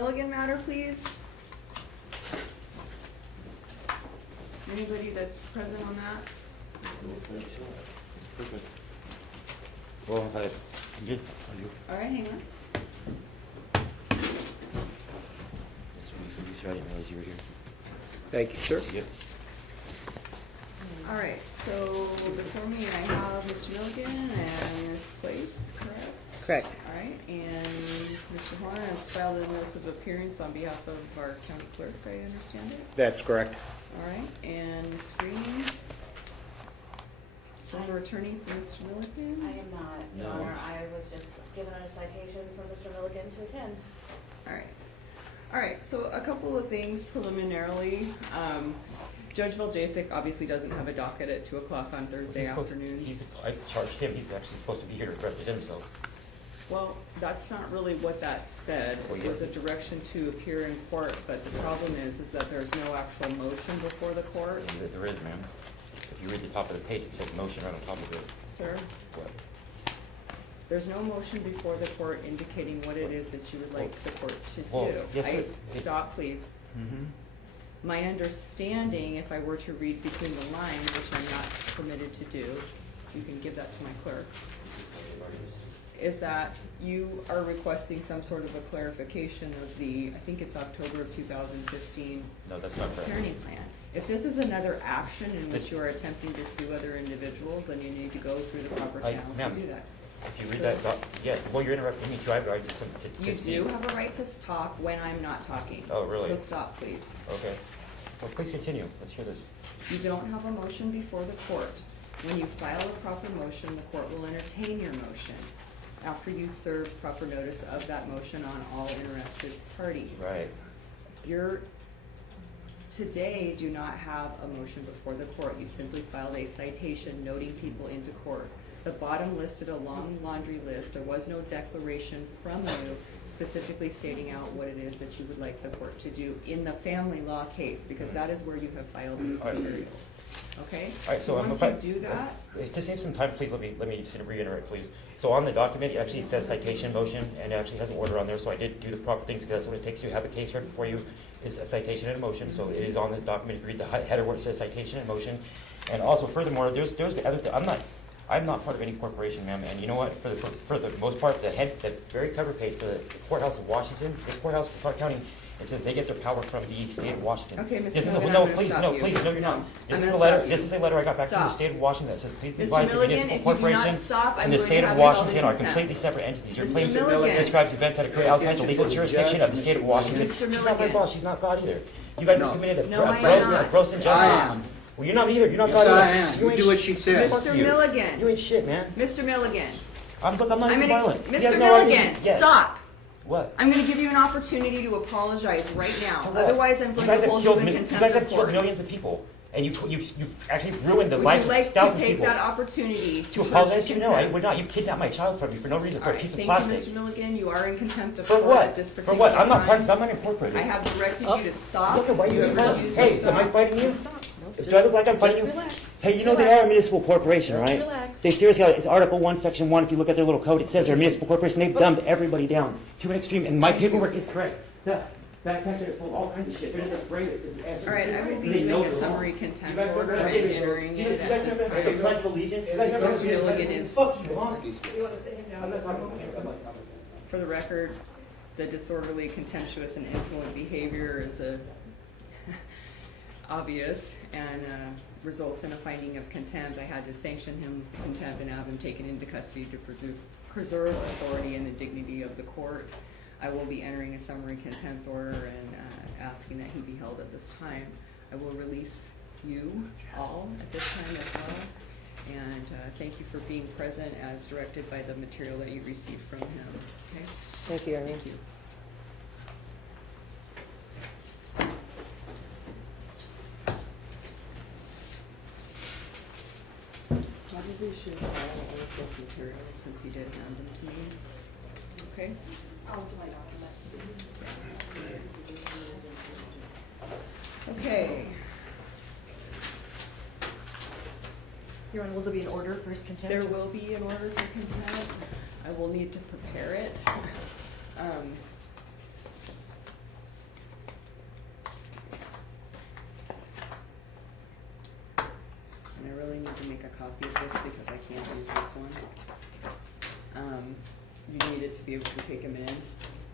Milligan matter, please? Anybody that's present on that? Perfect. Well, I'm good. All right, hang on. I didn't realize you were here. Thank you, sir. Yep. All right, so before me I have Mr. Milligan and Ms. Place, correct? Correct. All right, and Mr. Juan has filed a notice of appearance on behalf of our county clerk, I understand it? That's correct. All right, and Ms. Green, former attorney for Mr. Milligan? I am not, Your No. Honor. I was just given a citation for Mr. Milligan to attend. All right. All right, so a couple of things preliminarily. Judge Viljacek obviously doesn't have a docket at 2 o'clock on Thursday afternoons. I charged him. He's actually supposed to be here to represent himself. Well, that's not really what that said. It was a direction to appear in court, but the problem is that there's no actual motion before the court. There is, ma'am. If you read the top of the page, it says motion right on top of it. Sir, What? there's no motion before the court indicating what it is that you would like the court to Well, do. yes, sir. Stop, please. Mm-hmm. My understanding, if I were to read between the lines, which I'm not permitted to do, you can give that to my clerk, is that you are requesting some sort of a clarification of the, I think it's October of 2015 No, that's not correct. parenting plan. If this is another action in which you are attempting to sue other individuals, then you need to go through the proper channels to ma'am, do that. If you read that, yes. Well, you're interrupting me too. I have a right to You do have a right to talk when I'm not talking. Oh, really? So stop, please. Okay. Well, please continue. Let's hear this. You don't have a motion before the court. When you file a proper motion, the court will entertain your motion after you serve proper notice of that motion on all interested parties. Right. You're today do not have a motion before the court. You simply filed a citation noting people into court. The bottom listed a long laundry list. There was no declaration from you specifically stating out what it is that you would like the court to do in the family law case, because that is where you have filed these materials. Okay? All right, so once you do that, to save some time, please let me just reiterate, please. So on the document, it actually says citation motion, and it actually has an order on there. So I did do the proper things because that's what it takes to have a case right before you is a citation and a motion. So it is on the document. If you read the header where it says citation and motion, and also furthermore, there's the other. I'm not part of any corporation, ma'am. And you know what? For the most part, the very cover page for the courthouse of Washington, this courthouse of Clark County, it says they get their power from the state of Washington. okay, Mr. This is Milligan, no, I'm please, stop no, you. please, no, you're not. No, This I'm is a gonna letter. stop you. This is a letter I got back from the Stop. state of Washington that says please be Mr. advised the Milligan, municipal if you do not corporation stop, I'm and the going to state have of you held in Washington are contempt. completely separate entities. Your Mr. claims Milligan. describes events that occur outside the legal jurisdiction of the state of Washington. Mr. She's not my Milligan. boss. She's not God either. You guys have committed No, I am a not. gross injustice. I am. Well, you're not either. You're not Yes, God either. I am. You ain't do what she says. Fuck Mr. you. Milligan. You ain't shit, man. Mr. Milligan. I'm not even violent. He has Mr. no idea. Milligan, Yes. stop. What? I'm going to give you an opportunity to apologize right now. For what? Otherwise, I'm going to hold you in You contempt guys of have killed court. millions of people, and you've actually ruined the Would lives you of like to thousands of take people. that opportunity To to apologize purge to you? No, I contempt? would not. You kidnapped my child from me for no reason, All for a right, piece of thank plastic. you, Mr. Milligan. You are in contempt of For court what? at this For particular what? I'm not time. part. I'm unincorporated. I have directed you to stop. Look at why you have refused to Hey, am I stop. fighting you? Do I look like I'm fighting you? Relax. Hey, you know they are a municipal corporation, Just right? relax. They seriously are. It's Article 1, Section 1. If you look at their little code, it says they're a municipal corporation. They've dumbed everybody down to an extreme, and my paperwork is correct. Back it full of all kinds of shit. They're just afraid of All right, I will be doing a summary contempt order and entering you it at guys this remember the time. Pledge of Allegiance? You guys remember Mr. Milligan is, Fuck you, huh? You want to sit him down? I'm not talking about you. I'm not- for the record, the disorderly, contemptuous, and insolent behavior is obvious and results in a finding of contempt. I had to sanction him for contempt and have him taken into custody to preserve authority and the dignity of the court. I will be entering a summary contempt order and asking that he be held at this time. I will release you all at this time as well. And thank you for being present as directed by the material that you received from him. Okay? Thank you, Ernie. Thank you. Probably should file all of those materials since he did hand them to me. Okay? Oh, it's my document. Okay. Your Honor, will there be an order for his contempt? There will be an order for contempt. I will need to prepare it. really need to make a copy of this because I can't use this one. You need it to be able to take them in.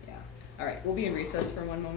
Yeah. All right, we'll be in recess for one moment.